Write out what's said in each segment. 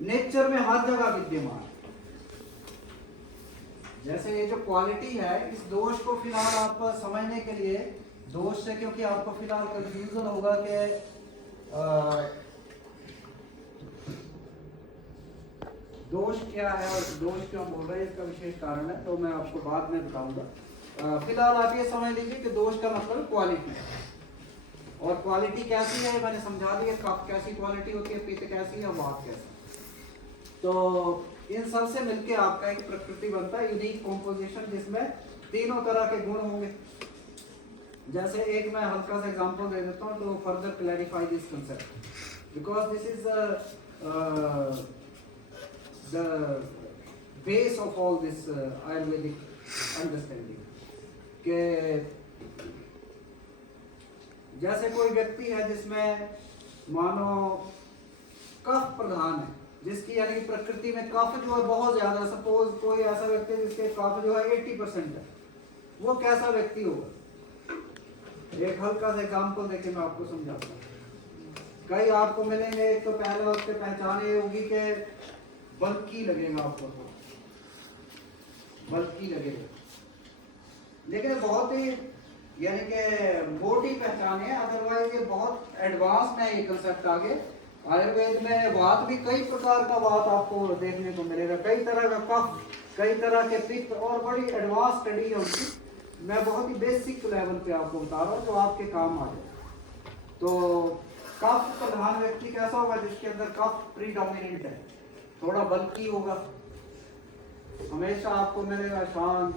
Nature में हर जगह विद्यमान है। जैसे ये जो क्वालिटी है, इस दोष को फिलहाल आप समझने के लिए, दोष से क्योंकि आपको फिलहाल कंफ्यूजन होगा कि दोष क्या है और दोष क्यों बोल रहे हैं, इसका विशेष कारण है, तो मैं आपको बाद में बताऊंगा। फिलहाल आप ये समझ लीजिए कि दोष का मतलब क्वालिटी है, और क्वालिटी कैसी है मैंने समझा दिया, कफ कैसी क्वालिटी होती है, पित्त कैसी है, वात कैसी। तो इन सब से मिलके आपका एक प्रकृति बनता है, यूनिक कॉम्पोजिशन, जिसमें तीनों तरह के गुण होंगे। जैसे एक मैं हल्का सा एग्जांपल दे देता हूँ तो further clarify this concept, because this is the base of all this Ayurvedic understanding। के जैसे कोई व्यक्ति है जिसमें मानो कफ प्रधान है, जिसकी यानी कि प्रकृति में कफ जो है बहुत ज्यादा, सपोज कोई ऐसा व्यक्ति है जिसके कफ जो है 80% है, वो कैसा व्यक्ति होगा? एक हल्का सा एग्जाम्पल देके मैं आपको समझाता हूँ। कई आपको मिलेंगे, एक तो पहले उसके पहचान ये होगी कि बल्कि लगेगा, आपको बल्कि लगेगा, लेकिन बहुत ही यानी कि मोटी पहचान है। अदरवाइज ये बहुत एडवांस में ये कंसेप्ट आगे आयुर्वेद में वात भी कई प्रकार का वात आपको देखने को मिलेगा, कई तरह का कफ, कई तरह के पित्त, और बड़ी एडवांस स्टडी है उनकी। मैं बहुत ही बेसिक लेवल पे आपको बता रहा हूँ जो आपके काम आ जाए। तो कफ प्रधान व्यक्ति कैसा होगा? जिसके अंदर कफ प्रीडोमिनेंट है, थोड़ा बल्कि होगा, हमेशा आपको मिलेगा शांत,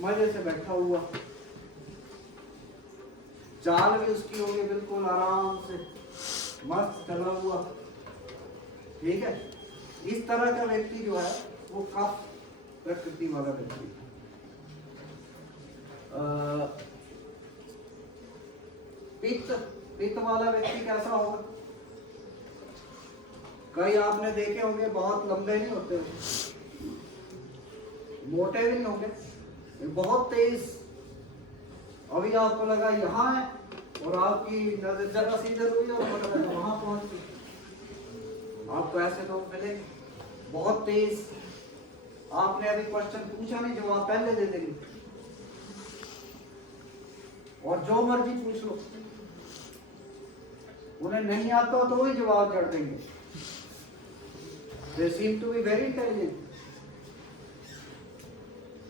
मजे से बैठा हुआ, चाल भी उसकी होगी बिल्कुल आराम से, मस्त चला हुआ, ठीक है। इस तरह का व्यक्ति जो है वो कफ प्रकृति वाला व्यक्ति है। पित्त वाला व्यक्ति कैसा होगा? कई आपने देखे होंगे बहुत लंबे नहीं होते, मोटे भी नहीं होंगे, बहुत तेज। अभी आपको लगा यहाँ है और आपकी नजर जरा सीधे हुई और वहां पहुंच गई, आपको ऐसे लोग मिलेंगे बहुत तेज। आपने अभी क्वेश्चन पूछा नहीं, जवाब पहले दे देंगे, और जो मर्जी पूछ लो, उन्हें नहीं आता तो ही जवाब जड़ देंगे। They seem to be very intelligent।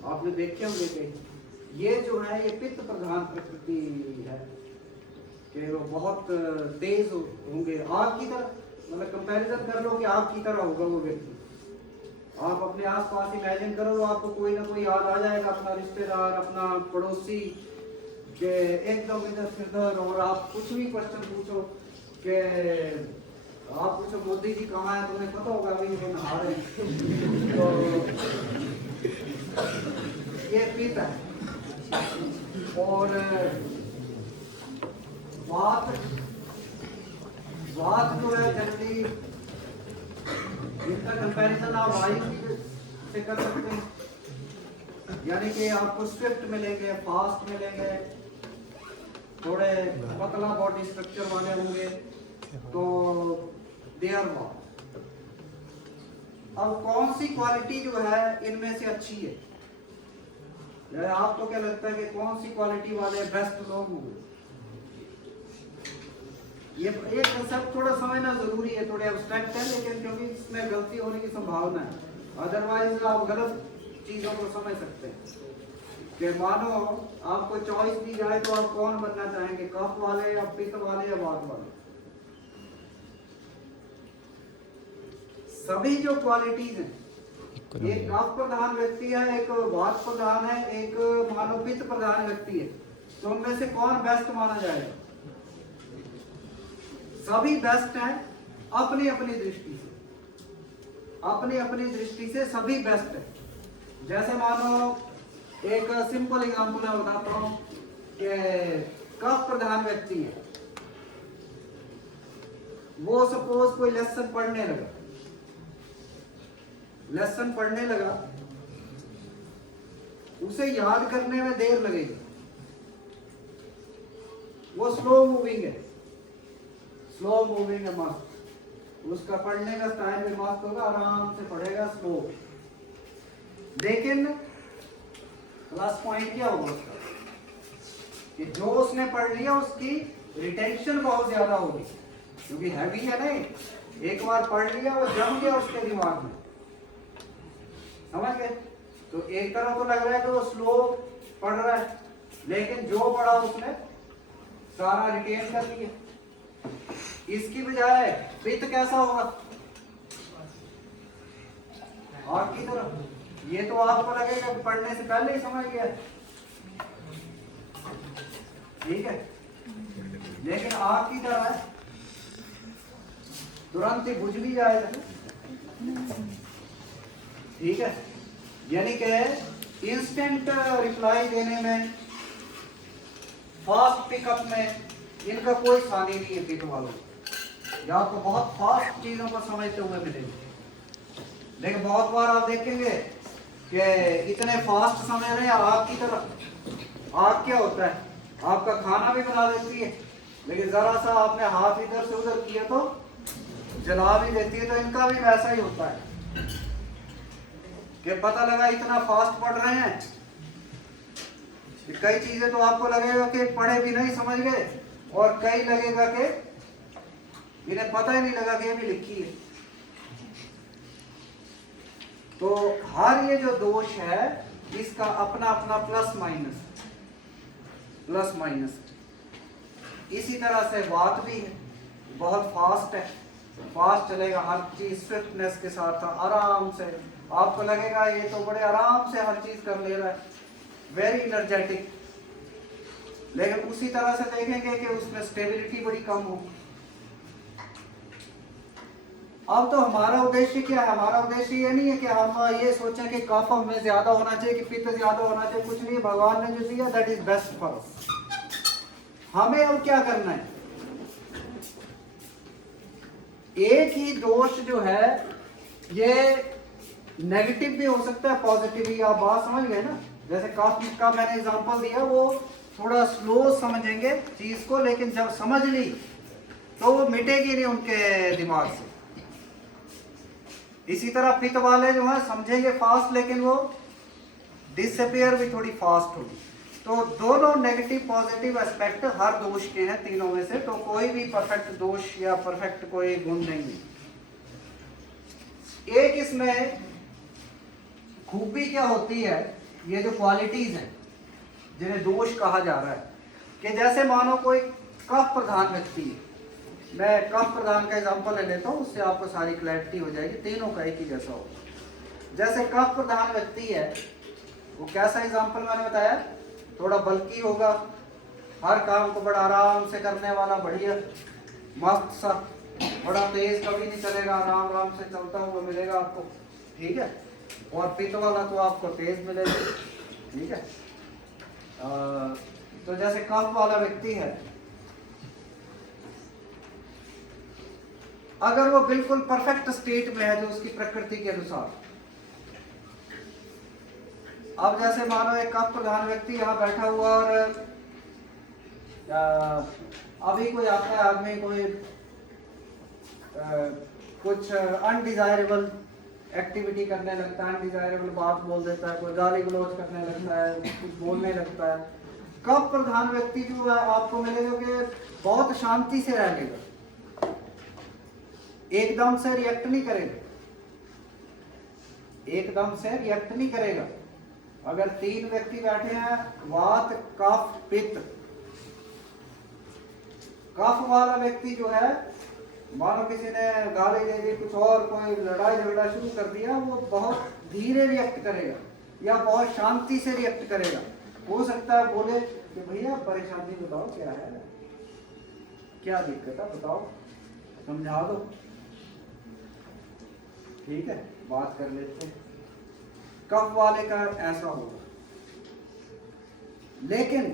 आपने देखे होंगे कहीं। ये जो है ये पित्त प्रधान प्रकृति है कि वो बहुत तेज होंगे, आग की तरह, मतलब कंपैरिजन कर लो कि आग की तरह होगा वो व्यक्ति। आप अपने आसपास इमेजिन करो तो आपको कोई ना कोई याद आ जाएगा, अपना रिश्तेदार, अपना पड़ोसी, के एकदम इधर से उधर। और आप कुछ भी क्वेश्चन पूछो कि आप पूछो मोदी जी कहाँ है, तुम्हें पता होगा अभी वो नहा रहे हैं। तो ये पित्त है। और वात जो है जनरली इनका कंपैरिजन आप वायु से कर सकते हैं, यानी कि आपको स्विफ्ट मिलेंगे, फास्ट मिलेंगे, थोड़े पतला बॉडी स्ट्रक्चर वाले होंगे, तो देयर वाट। अब कौन सी क्वालिटी जो है इनमें से अच्छी है? आपको क्या लगता है कि कौन सी क्वालिटी वाले बेस्ट लोग होंगे? ये एक कंसेप्ट थोड़ा समझना जरूरी है, थोड़े एब्स्ट्रैक्ट है, लेकिन क्योंकि इसमें गलती होने की संभावना है, अदरवाइज आप गलत चीजों को समझ सकते हैं। कि मानो आपको चॉइस दी जाए तो आप कौन बनना चाहेंगे, कफ वाले या पित्त वाले या वात वाले? सभी जो क्वालिटीज हैं, एक कफ प्रधान व्यक्ति है, एक वात प्रधान है, एक मानो पित्त प्रधान व्यक्ति है, तो उनमें से कौन बेस्ट माना जाएगा? सभी बेस्ट हैं अपनी अपनी दृष्टि से, अपनी अपनी दृष्टि से सभी बेस्ट है। जैसे मानो एक सिंपल एग्जांपल मैं बताता हूँ कि कफ प्रधान व्यक्ति है, वो सपोज कोई लेसन पढ़ने लगा, उसे याद करने में देर लगेगी, वो स्लो मूविंग है मस्त, उसका पढ़ने का स्टाइल भी मस्त होगा, आराम से पढ़ेगा, स्लो। लेकिन प्लस पॉइंट क्या होगा उसका कि जो उसने पढ़ लिया उसकी रिटेंशन बहुत ज्यादा होगी, क्योंकि हैवी है नहीं, एक बार पढ़ लिया वो जम गया उसके दिमाग में, समझ गए। तो एक तरह तो लग रहा है कि वो स्लो पढ़ रहा है, लेकिन जो पढ़ा उसने सारा रिटेन कर लिया। इसकी बजाय पित्त कैसा होगा, आपकी तरफ। ये तो आपको लगेगा कि पढ़ने से पहले ही समझ गया, ठीक है, लेकिन आपकी तरह है तुरंत ही बुझ भी जाएगा, ठीक है। यानी कि इंस्टेंट रिप्लाई देने में, फास्ट पिकअप में इनका कोई सानी नहीं है पिक वालों, या आपको बहुत फास्ट चीजों को समझते हुए मिलेंगे। लेकिन बहुत बार आप देखेंगे कि इतने फास्ट समझ रहे हैं आपकी तरफ। आग क्या होता है, आपका खाना भी बना देती है, लेकिन जरा सा आपने हाथ इधर से उधर किया तो जला भी देती है। तो इनका भी वैसा ही होता है कि पता लगा इतना फास्ट पढ़ रहे हैं कि कई चीजें तो आपको लगेगा कि पढ़े भी नहीं समझ गए, और कई लगेगा कि इन्हें पता ही नहीं लगा कि ये भी लिखी है। तो हर ये जो दोष है इसका अपना अपना प्लस माइनस। इसी तरह से बात भी है, बहुत फास्ट है, फास्ट चलेगा, हर चीज स्विफ्टनेस के साथ, आराम से, आपको लगेगा ये तो बड़े आराम से हर चीज कर ले रहा है, वेरी एनर्जेटिक। लेकिन उसी तरह से देखेंगे कि उसमें स्टेबिलिटी बड़ी कम होगी। अब तो हमारा उद्देश्य क्या है, हमारा उद्देश्य ये नहीं है कि हम ये सोचें कि कफ हमें ज्यादा होना चाहिए कि पित्त ज्यादा होना चाहिए, कुछ नहीं, भगवान ने जो दिया that is best for us. हमें अब क्या करना है, एक ही दोष जो है ये नेगेटिव भी हो सकता है, पॉजिटिव भी। आप बात समझ गए ना, जैसे कफ का मैंने एग्जांपल दिया, वो थोड़ा स्लो समझेंगे चीज को, लेकिन जब समझ ली तो वो मिटेगी नहीं उनके दिमाग से। इसी तरह पित्त वाले जो है समझेंगे फास्ट, लेकिन वो डिसअपियर भी थोड़ी फास्ट होगी। तो दोनों नेगेटिव पॉजिटिव एस्पेक्ट हर दोष के हैं, तीनों में से। तो कोई भी परफेक्ट दोष या परफेक्ट कोई गुण नहीं है। एक इसमें खूबी क्या होती है, ये जो क्वालिटीज हैं जिन्हें दोष कहा जा रहा है, कि जैसे मानो कोई कफ प्रधान व्यक्ति है, मैं कफ प्रधान का एग्जांपल ले लेता हूँ, उससे आपको सारी क्लैरिटी हो जाएगी, तीनों का एक ही जैसा होगा। जैसे कफ प्रधान व्यक्ति है, वो कैसा एग्जांपल मैंने बताया, थोड़ा बल्कि होगा, हर काम को बड़ा आराम से करने वाला, बढ़िया मस्त सा, बड़ा तेज कभी नहीं चलेगा, आराम आराम से चलता हुआ मिलेगा आपको, ठीक है। और पित्त वाला तो आपको तेज मिलेगा, ठीक है। तो जैसे कफ वाला व्यक्ति है, अगर वो बिल्कुल परफेक्ट स्टेट में है जो उसकी प्रकृति के अनुसार, अब जैसे मानो एक कफ प्रधान व्यक्ति यहाँ बैठा हुआ, और अभी कोई आता है आदमी, कोई कुछ अनडिजायरेबल एक्टिविटी करने लगता है, अनडिजायरेबल बात बोल देता है, कोई गाली गलौज करने लगता है, कुछ बोलने लगता है। कफ प्रधान व्यक्ति जो है आपको मिलेगा कि बहुत शांति से रह लेगा, एकदम से रिएक्ट नहीं करेगा, एकदम से रिएक्ट नहीं करेगा। अगर तीन व्यक्ति बैठे हैं, वात कफ पित्त, कफ वाला व्यक्ति जो है, मानो किसी ने गाली दे दी, कुछ और कोई लड़ाई झगड़ा शुरू कर दिया, वो बहुत धीरे रिएक्ट करेगा या बहुत शांति से रिएक्ट करेगा। हो सकता है बोले कि भैया परेशानी बताओ, क्या है, क्या दिक्कत है, बताओ, समझा दो, ठीक है, बात कर लेते हैं। कफ वाले का ऐसा होगा। लेकिन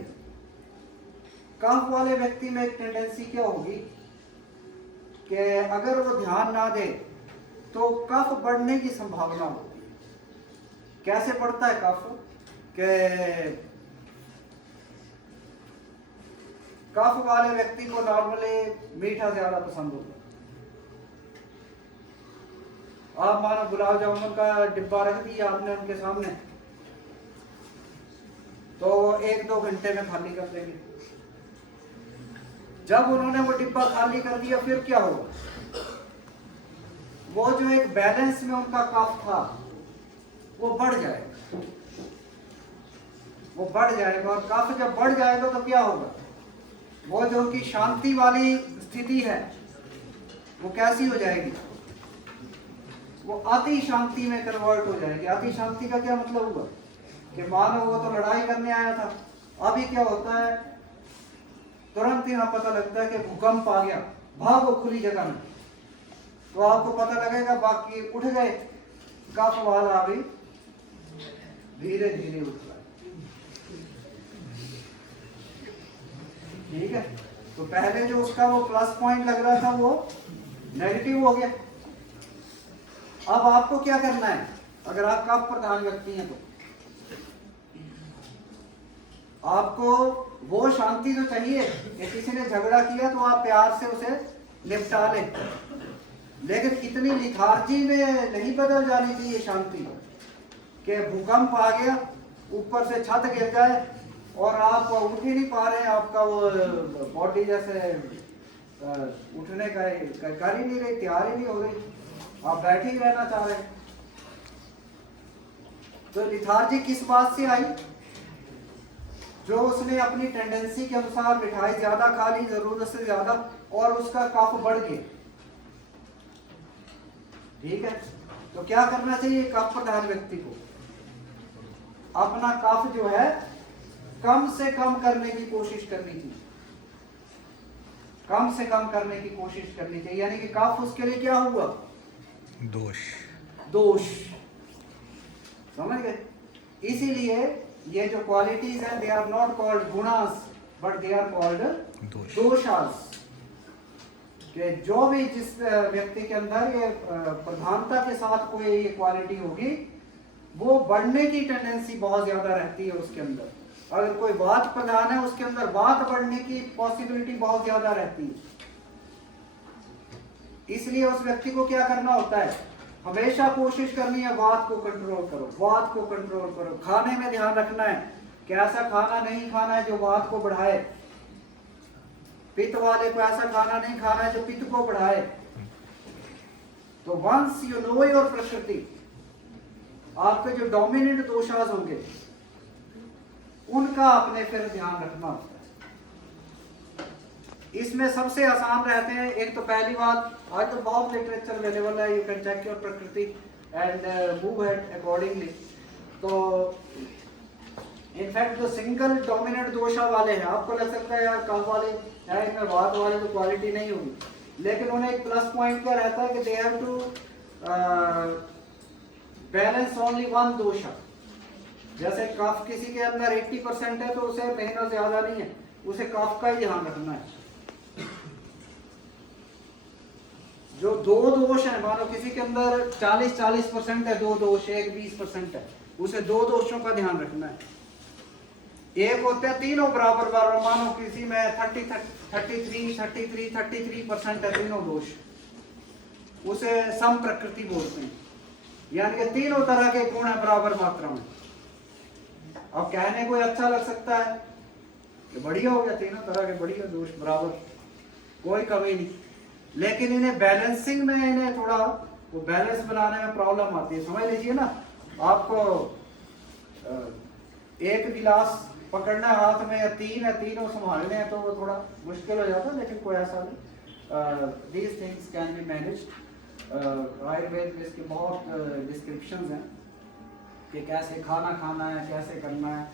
कफ वाले व्यक्ति में एक टेंडेंसी क्या होगी कि अगर वो ध्यान ना दे तो कफ बढ़ने की संभावना होती है। कैसे बढ़ता है कफ, कि कफ वाले व्यक्ति को नॉर्मली मीठा ज्यादा पसंद होता है, आप मानो गुलाब जामुन का डिब्बा रख दिया आपने उनके सामने, तो 1-2 घंटे में खाली कर देंगे। जब उन्होंने वो डिब्बा खाली कर दिया फिर क्या होगा, वो जो एक बैलेंस में उनका कफ था वो बढ़ जाएगा, वो बढ़ जाएगा। और कफ जब बढ़ जाएगा तो क्या होगा, वो जो उनकी शांति वाली स्थिति है वो कैसी हो जाएगी, वो अति शांति में कन्वर्ट हो जाएगी। अति शांति का क्या मतलब हुआ कि मानो वो तो लड़ाई करने आया था, अभी क्या होता है, तुरंत यहाँ पता लगता है कि भूकंप आ गया, भागो खुली जगह में, तो आपको पता लगेगा बाकी उठ गए, कफ वाला अभी धीरे धीरे उठ रहा है। ठीक है, तो पहले जो उसका वो प्लस पॉइंट लग रहा था वो नेगेटिव हो गया। अब आपको क्या करना है, अगर आप कफ प्रधान व्यक्ति हैं तो आपको वो शांति तो चाहिए कि किसी ने झगड़ा किया तो आप प्यार से उसे निपटा लें, लेकिन इतनी लिथार्जी में नहीं बदल जानी चाहिए शांति कि भूकंप आ गया, ऊपर से छत गिर जाए और आप उठ ही नहीं पा रहे हैं, आपका वो बॉडी जैसे उठने का कर ही नहीं रही, तैयार ही नहीं हो रही, आप बैठे ही रहना चाह रहे हैं। तो लिथार्जी किस बात से आई, जो उसने अपनी टेंडेंसी के अनुसार मिठाई ज्यादा खा ली, जरूरत से ज्यादा, और उसका कफ बढ़ गया। ठीक है, तो क्या करना चाहिए कफ प्रधान व्यक्ति को, अपना कफ जो है कम से कम करने की कोशिश करनी चाहिए, कम से कम करने की कोशिश करनी चाहिए। यानी कि कफ उसके लिए क्या हुआ, दोष, समझ गए। इसीलिए ये जो क्वालिटीज हैं, they are not called gunas but they are called doshas. कि जो भी जिस व्यक्ति के अंदर ये प्रधानता के साथ कोई ये क्वालिटी होगी, वो बढ़ने की टेंडेंसी बहुत ज्यादा रहती है उसके अंदर। अगर कोई वात प्रधान है, उसके अंदर वात बढ़ने की पॉसिबिलिटी बहुत ज्यादा रहती है। इसलिए उस व्यक्ति को क्या करना होता है, हमेशा कोशिश करनी है वात को कंट्रोल करो, वात को कंट्रोल करो। खाने में ध्यान रखना है कि ऐसा खाना नहीं खाना है जो वात को बढ़ाए, पित्त वाले को ऐसा खाना नहीं खाना है जो पित्त को बढ़ाए। तो वंस यू नो योर प्रकृति, आपके जो डोमिनेंट दोषास होंगे उनका आपने फिर ध्यान रखना होता है। इसमें सबसे आसान रहते हैं, एक तो पहली बात, आज तो बहुत लिटरेचर अवेलेबल है, यू कैन चेक योर प्रकृति एंड मूव इट अकॉर्डिंगली। तो इनफैक्ट जो सिंगल डोमिनेंट दोषा वाले हैं, आपको लग सकता है यार कफ वाले है, इनमें वात वाले तो क्वालिटी नहीं होगी, लेकिन उन्हें एक प्लस पॉइंट क्या रहता है कि they have to balance only one dosha. जैसे कफ किसी के अंदर 80% है तो उसे मेहनत ज्यादा नहीं है, उसे कफ का ही ध्यान रखना है। जो दो दोष है, मानो किसी के अंदर 40% है, दो दोष, एक 20% है, उसे दो दोषों का ध्यान रखना है। एक होते हैं तीनों बराबर बराबर, मानो किसी में 33% है तीनों दोष, उसे सम प्रकृति बोलते हैं। यानी कि तीनों तरह के गुण है बराबर मात्रा में। अब कहने को अच्छा लग सकता है कि बढ़िया हो गया, तीनों तरह के बढ़िया दोष बराबर, कोई कमी नहीं, लेकिन इन्हें बैलेंसिंग में, इन्हें थोड़ा वो बैलेंस बनाने में प्रॉब्लम आती है। समझ लीजिए ना, आपको एक गिलास पकड़ना हाथ में या तीन है, तीनों संभालने हैं तो वो थोड़ा मुश्किल हो जाता है, लेकिन कोई ऐसा नहीं, these things can be managed. Ayurveda में इसके बहुत डिस्क्रिप्शंस हैं कि कैसे खाना है, कैसे करना है।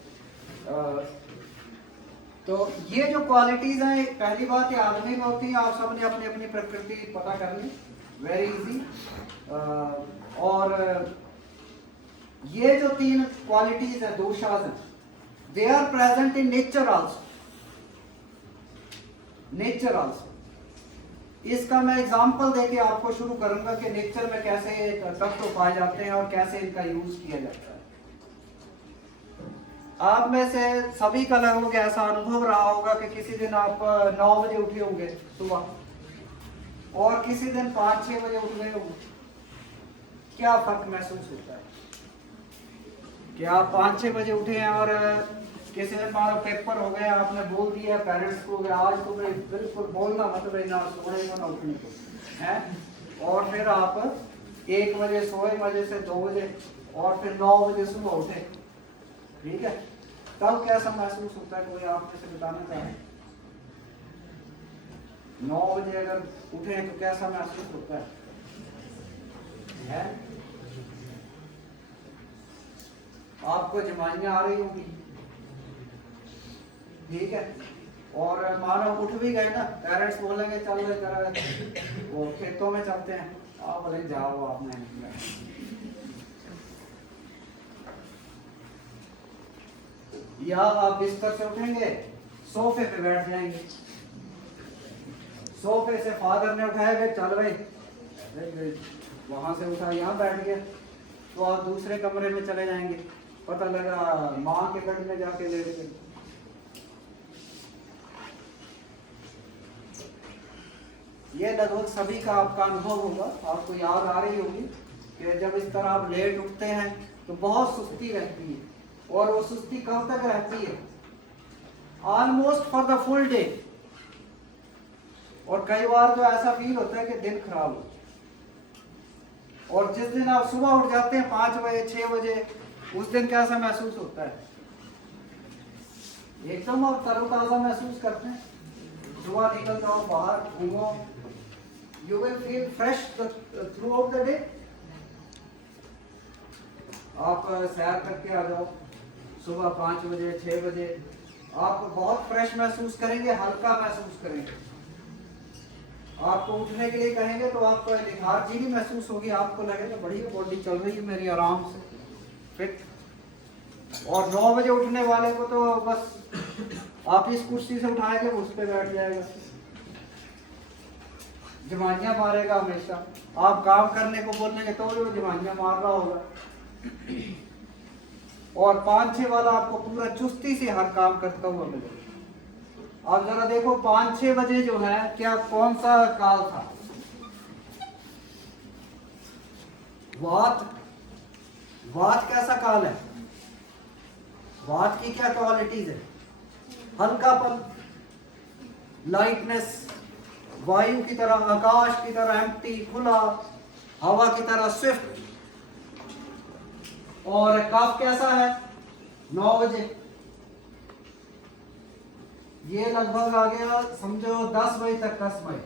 तो ये जो क्वालिटीज हैं, पहली बात ये आदमी में होती है, आप सबने अपनी अपनी प्रकृति पता कर ली, वेरी इजी। और ये जो तीन क्वालिटीज हैं, दोषास हैं, they are present in nature also, nature also. इसका मैं एग्जांपल देके आपको शुरू करूंगा कि नेचर में कैसे तत्व पाए जाते हैं और कैसे इनका यूज किया जाता है। आप में से सभी का लगभग ऐसा अनुभव रहा होगा कि किसी दिन आप 9 बजे उठे होंगे सुबह और किसी दिन 5-6 बजे उठ गए होंगे। क्या फर्क महसूस होता है कि आप 5-6 बजे उठे हैं और किसी ने मारो पेपर हो गया, आपने बोल दिया पेरेंट्स को कि आज तो भाई बिल्कुल बोलना मत भाई, ना सोने को ना उठने को है, और फिर आप 1 बजे सोए, बजे से 2 बजे और फिर 9 बजे सुबह उठे, ठीक है, तब कैसा महसूस होता है? कोई आप में से बताना चाहे? 9 बजे अगर उठे तो कैसा महसूस होता है? आपको जमानियां आ रही होंगी, ठीक है, और मानो उठ भी गए ना, पेरेंट्स बोलेंगे चल जरा वो खेतों में चलते हैं, आप बोले जाओ, आपने या आप बिस्तर से उठेंगे, सोफे पे बैठ जाएंगे, सोफे से फादर ने उठाया कि चल भाई, वहां से उठा यहाँ बैठ गया, तो आप दूसरे कमरे में चले जाएंगे, पता लगा माँ के बेड में जाके लेट गए। ये लगभग सभी का आपका अनुभव होगा, आपको याद आ रही होगी कि जब इस तरह आप लेट उठते हैं तो बहुत सुस्ती रहती है, और वो सुस्ती कब तक रहती है? Almost for the full day. और कई बार तो ऐसा फील होता है कि दिन खराब हो, और जिस दिन आप सुबह उठ जाते हैं 5 बजे 6 बजे, उस दिन कैसा महसूस होता है? एकदम आप तरोताजा महसूस करते हैं, सुबह निकल जाओ बाहर घूमो, you will feel fresh through out the day. आप सैर करके आ जाओ सुबह 5 बजे 6 बजे, आप बहुत फ्रेश महसूस करेंगे, हल्का महसूस करेंगे। आपको उठने के लिए कहेंगे तो आपको लेथार्जी भी महसूस होगी, आपको लगेगा बढ़िया बॉडी चल रही है मेरी आराम से फिट। और 9 बजे उठने वाले को तो बस आप इस कुर्सी से उठाएंगे उस पर बैठ जाएगा, जमानियां मारेगा हमेशा। आप काम करने को बोलेंगे तो वो जमानियां मार रहा होगा। और 5-6 वाला आपको पूरा चुस्ती से हर काम करता हुआ मिलेगा। अब जरा देखो 5-6 बजे जो है क्या कौन सा काल था? वात। वात कैसा काल है? वात की क्या क्वालिटीज है? हल्कापन, लाइटनेस, वायु की तरह, आकाश की तरह एम्प्टी, खुला, हवा की तरह स्विफ्ट। और कफ कैसा है? 9 बजे, ये लगभग आ गया समझो 10 बजे तक का समय,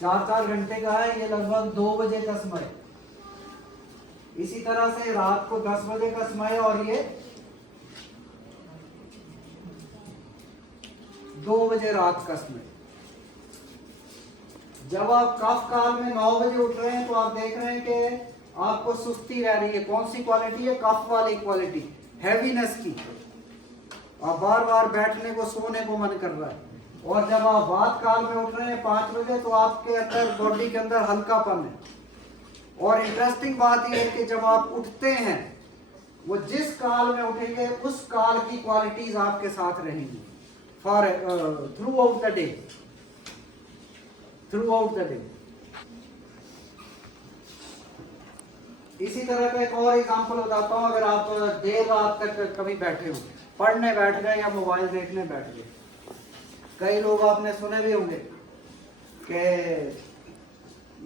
4-4 घंटे का है, ये लगभग 2 बजे का समय। इसी तरह से रात को 10 बजे का समय, और ये 2 बजे रात का समय। जब आप कफ काल में 9 बजे उठ रहे हैं तो आप देख रहे हैं कि आपको सुस्ती रह रही है। कौन सी क्वालिटी है? कफ वाली क्वालिटी, हैवीनेस की। आप बार बार बैठने को सोने को मन कर रहा है। और जब आप वात काल में उठ रहे हैं 5 बजे तो आपके अंदर बॉडी के अंदर हल्कापन है। और इंटरेस्टिंग बात यह है कि जब आप उठते हैं, वो जिस काल में उठेंगे उस काल की क्वालिटीज आपके साथ रहेंगी for through out the day, through out the day. इसी तरह का एक और एग्जांपल बताता हूं। अगर आप देर रात तक कभी बैठे हो, पढ़ने बैठ गए या मोबाइल देखने बैठ गए, कई लोग आपने सुने भी होंगे कि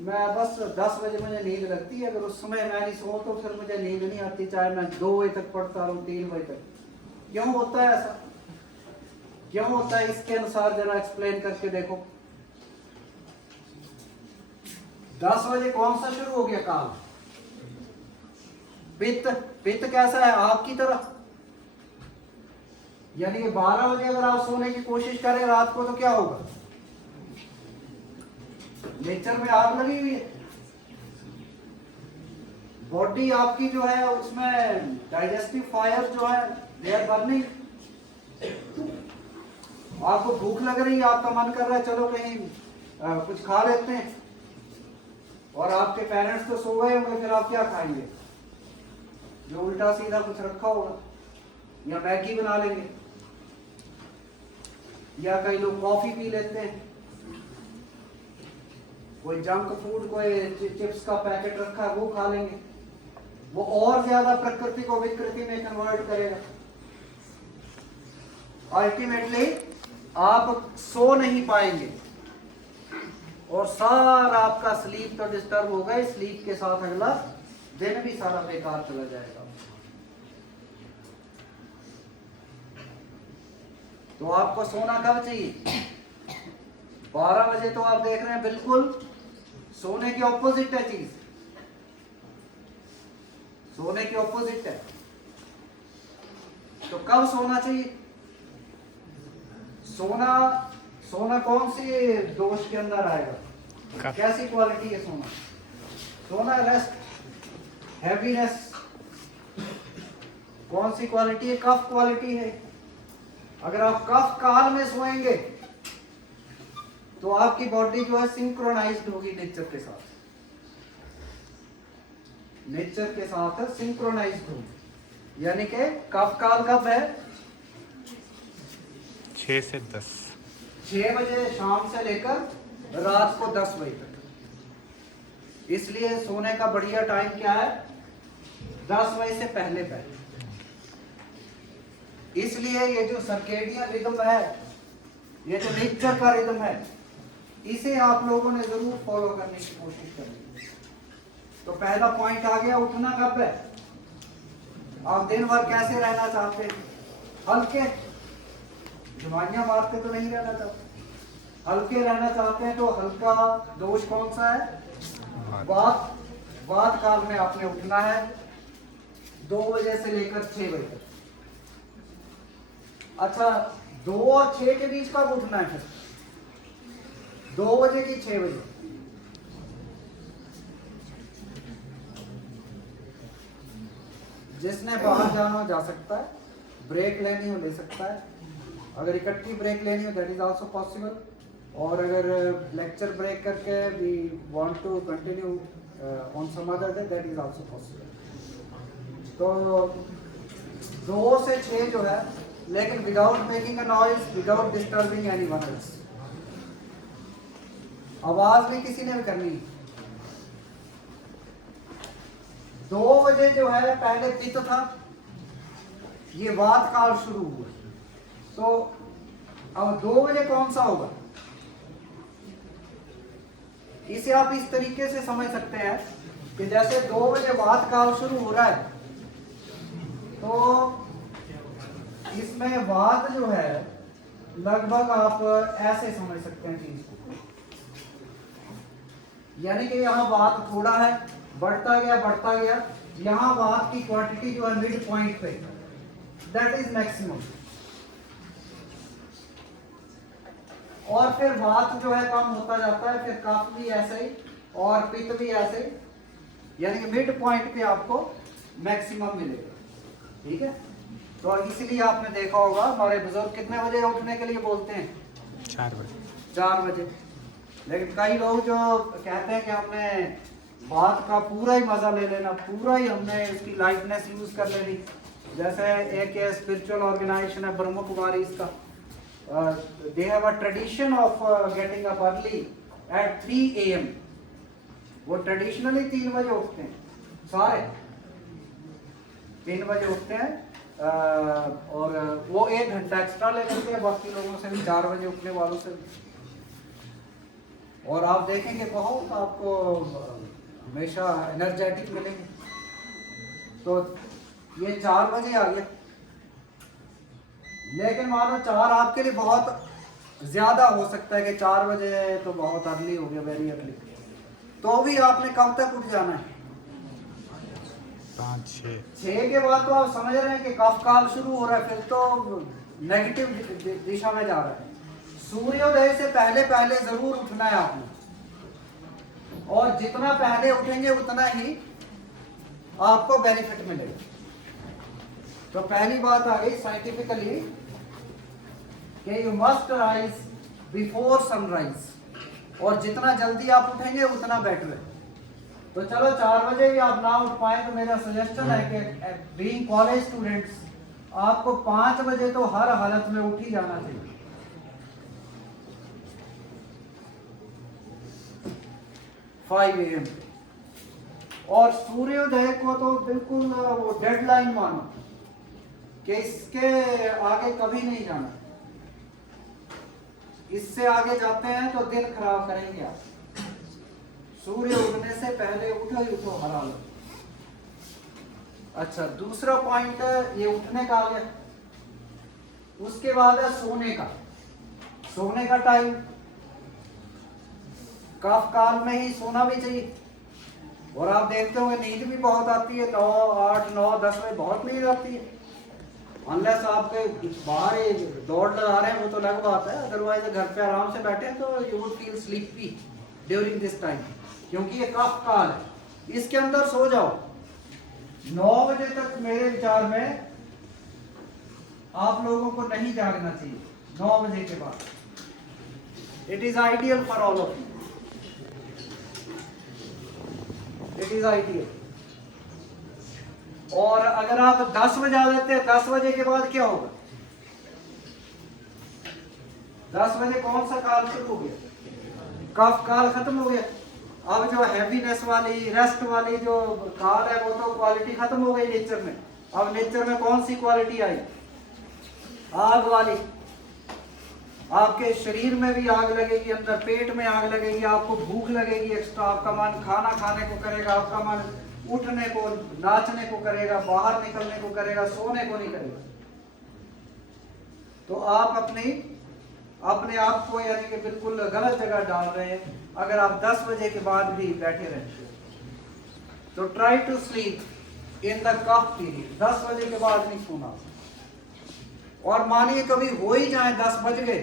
मैं बस 10 बजे मुझे नींद लगती है, अगर उस समय मैं नहीं सो तो फिर मुझे नींद नहीं आती, चाहे मैं 2 बजे तक पढ़ता रहूं, 3 बजे तक। क्यों होता है ऐसा? क्यों होता है? इसके अनुसार जरा एक्सप्लेन करके देखो। 10 बजे कौन सा शुरू हो गया काल? पित्त। पित्त कैसा है? आग की तरह। यानी 12 बजे अगर आप सोने की कोशिश करें रात को तो क्या होगा? नेचर में आग लगी हुई है, बॉडी आपकी जो है उसमें डाइजेस्टिव फायर जो है दे आर बर्निंग। आपको भूख लग रही है, आपका मन कर रहा है चलो कहीं कुछ खा लेते हैं, और आपके पेरेंट्स तो सो गए होंगे, फिर आप क्या खाएंगे? जो उल्टा सीधा कुछ रखा होगा, या मैगी बना लेंगे, या कई लोग कॉफी पी लेते हैं। कोई जंक फूड, कोई चिप्स का पैकेट रखा है वो खा लेंगे, वो और ज्यादा प्रकृति को विकृति में कन्वर्ट करेगा। अल्टीमेटली आप सो नहीं पाएंगे और सारा आपका स्लीप तो डिस्टर्ब होगा, स्लीप के साथ अगला दिन भी सारा बेकार चला जाएगा। तो आपको सोना कब चाहिए? 12 बजे तो आप देख रहे हैं बिल्कुल सोने की ऑपोजिट है चीज, सोने की ऑपोजिट है। तो कब सोना चाहिए? सोना कौन सी दोष के अंदर आएगा? कैसी क्वालिटी है सोना? सोना रेस्ट, हैवीनेस। कौन सी क्वालिटी है? कफ क्वालिटी है। अगर आप कफ काल में सोएंगे तो आपकी बॉडी जो है सिंक्रोनाइज्ड होगी नेचर के साथ, नेचर के साथ सिंक्रोनाइज्ड होगी। यानी कि कफ काल कब है? 6 से 10, 6 बजे शाम से लेकर रात को 10 बजे तक। इसलिए सोने का बढ़िया टाइम क्या है? 10 बजे से पहले पहले। इसलिए ये जो सर्केडियन रिदम है, ये जो नेचर का रिदम है, इसे आप लोगों ने जरूर फॉलो करने की कोशिश करनी। तो पहला पॉइंट आ गया, उठना कब है? आप दिन भर कैसे रहना चाहते हैं? हल्के, दवाइयां मारते तो नहीं रहना चाहते, हल्के रहना चाहते हैं। तो हल्का दोष कौन सा है? वात काल में आपने उठना है 2 बजे से लेकर 6 बजे तक। अच्छा, 2 और 6 के बीच कब उठना है? फिर 2 बजे की 6 बजे। जिसने बाहर जाना हो जा सकता है, ब्रेक लेनी हो ले सकता है। अगर इकट्ठी ब्रेक लेनी हो दैट इज आल्सो पॉसिबल। और अगर लेक्चर ब्रेक करके we want to continue on some other day that is also possible. तो 2 से 6 जो है, लेकिन without making a noise, without disturbing anyone else. आवाज भी किसी ने भी करनी। 2 बजे जो है पहले पित्त था, ये वात काल शुरू हुआ। तो अब 2 बजे कौन सा होगा? इसे आप इस तरीके से समझ सकते हैं कि जैसे 2 बजे वात काल शुरू हो रहा है, तो इसमें वात जो है लगभग आप ऐसे समझ सकते हैं चीज को। यानी कि यहाँ वात थोड़ा है, बढ़ता गया, यहाँ वात की क्वांटिटी जो है मिड पॉइंट पे, दैट इज मैक्सिमम। और फिर वात जो है कम होता जाता है, फिर कफ भी ऐसे ही और पित्त भी ऐसे ही, यानी कि मिड पॉइंट पे आपको मैक्सिमम मिलेगा। ठीक है, तो इसीलिए आपने देखा होगा हमारे बुजुर्ग कितने बजे उठने के लिए बोलते हैं? 4 बजे। 4 बजे। लेकिन कई लोग जो कहते हैं कि हमने बात का पूरा ही मजा ले लेना, पूरा ही हमने इसकी लाइटनेस यूज कर लेनी। जैसे एक स्पिरिचुअल ऑर्गेनाइजेशन है ब्रह्म कुमारी, इसका they have a tradition of getting up early at 3 AM। वो ट्रेडिशनली 3 बजे उठते हैं, सारे 3 बजे उठते हैं। और वो 1 घंटा एक्स्ट्रा ले लेते हैं बाकी लोगों से भी, 4 बजे उठने वालों से भी। और आप देखेंगे बहुत आपको हमेशा एनर्जेटिक मिलेंगे। तो ये 4 बजे आ गया, लेकिन मानो 4 आपके लिए बहुत ज्यादा हो सकता है कि 4 बजे तो बहुत अर्ली हो गया, वेरी अर्ली। तो भी आपने कब तक उठ जाना है? 5, 6 के बाद तो आप समझ रहे हैं कि कफ काल शुरू हो रहा है, फिर तो नेगेटिव दिशा में जा रहा है। सूर्योदय से पहले पहले जरूर उठना है आपने, और जितना पहले उठेंगे उतना ही आपको बेनिफिट मिलेगा। तो पहली बात आ गई साइंटिफिकली कि you must rise before sunrise, और जितना जल्दी आप उठेंगे उतना बेटर है। तो चलो 4 बजे भी आप ना उठ पाए तो मेरा सजेशन है कि बीइंग कॉलेज स्टूडेंट्स आपको 5 बजे तो हर हालत में उठ ही जाना चाहिए। 5 AM पे। और सूर्योदय को तो बिल्कुल वो डेडलाइन मानो कि इसके आगे कभी नहीं जाना, इससे आगे जाते हैं तो दिन खराब करेंगे आप। सूर्य उगने से पहले उठो ही उठो हरा लो। अच्छा, दूसरा पॉइंट ये उठने का आ गया। उसके बाद है सोने का। सोने का टाइम कफ काल में ही सोना भी चाहिए। और आप देखते होंगे नींद भी बहुत आती है, 9, 8, 9, 10 में बहुत नींद आती है। अनलेस आप बाहर ही दौड़ लगा रहे हैं वो तो अलग बात है, अदरवाइज घर पे आराम से बैठे तो you would feel sleepy during this time, क्योंकि ये कफ काल है। इसके अंदर सो जाओ। 9 बजे तक मेरे विचार में आप लोगों को नहीं जागना चाहिए। 9 बजे के बाद it is ideal for all of you, it is ideal. और अगर आप 10 बजे आ जाते हैं, 10 बजे के बाद क्या होगा? 10 बजे कौन सा काल शुरू हो गया? कफ काल खत्म हो गया। अब जो हैवीनेस वाली, रेस्ट वाली जो काल है वो तो क्वालिटी खत्म हो गई नेचर में। अब नेचर में कौन सी क्वालिटी आई? आग वाली। आपके शरीर में भी आग लगेगी, अंदर पेट में आग लगेगी, आपको भूख लगेगी एक्स्ट्रा, आपका मन खाना खाने को करेगा, आपका मन उठने को, नाचने को करेगा, बाहर निकलने को करेगा, सोने को नहीं करेगा। तो आप अपने आप को यानी कि बिल्कुल गलत जगह डाल रहे हैं अगर आप 10 बजे के बाद भी बैठे रहते हैं। तो try to sleep in the kapha period. 10 बजे के बाद नहीं सोना। और मानिए कभी हो ही जाए 10 बज गए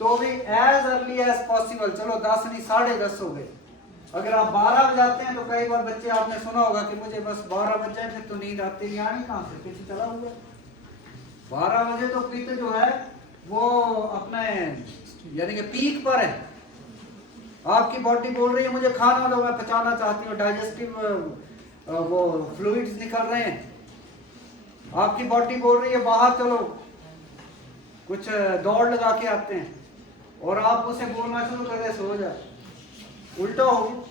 तो भी एज अर्ली एज पॉसिबल, चलो 10 नहीं 10:30 हो गए। अगर आप 12 बजाते हैं तो कई बार बच्चे आपने सुना होगा कि मुझे बस 12 बज जाए फिर तो नींद आती है। आनी कहां से, पित्त चला हुआ। 12 बजे तो पित्त जो है वो अपने यानी कि पीक पर है। आपकी बॉडी बोल रही है मुझे खाना दो, मैं पचाना चाहती हूँ, डाइजेस्टिव वो फ्लूइड्स निकल रहे हैं। आपकी बॉडी बोल रही है बाहर चलो कुछ दौड़ लगा के आते हैं, और आप उसे बोलना शुरू कर दे सो जा। उल्टा हो,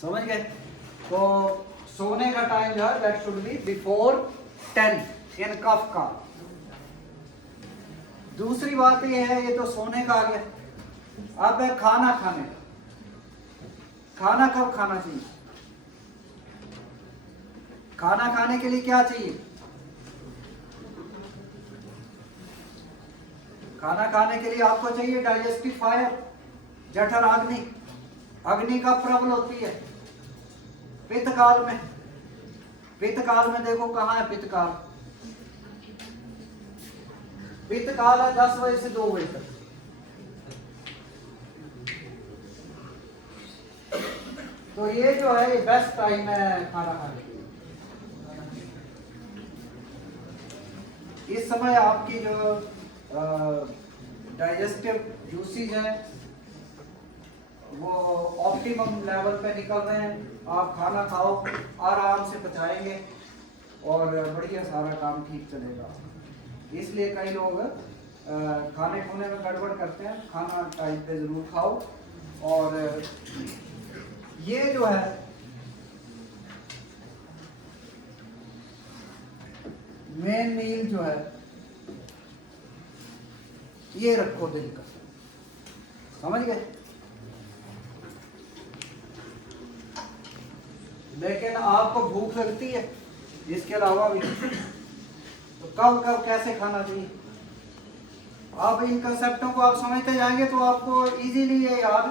समझ गए? तो सोने का टाइम जो है दैट शुड बी बिफोर 10 इन कफ का। दूसरी बात ये है, ये तो सोने का आ गया। अब है खाना खाने। खाना कब खाना चाहिए? खाना खाने के लिए क्या चाहिए? खाना खाने के लिए आपको चाहिए डाइजेस्टिव फायर, जठर अग्नि। अग्नि कब प्रबल होती है? पित्त काल में। पित्त काल में देखो कहाँ है पित्त काल? पित्त काल है 10 बजे से 2 बजे तक। तो ये जो है ये बेस्ट टाइम है खाना खाने के लिए। इस समय आपकी जो डाइजेस्टिव जूसेज हैं वो ऑप्टिमम लेवल पे निकल रहे हैं। आप खाना खाओ, आराम से पचाएंगे और बढ़िया सारा काम ठीक चलेगा। इसलिए कई लोग खाने खुने में गड़बड़ करते हैं। खाना टाइम पे जरूर खाओ। और ये जो है मेन मील जो है ये रखो दिन का, समझ गए? लेकिन आपको भूख लगती है इसके अलावा भी, तो कब कब कैसे खाना चाहिए? आप इन कंसेप्टों को आप समझते जाएंगे तो आपको इजीली ये याद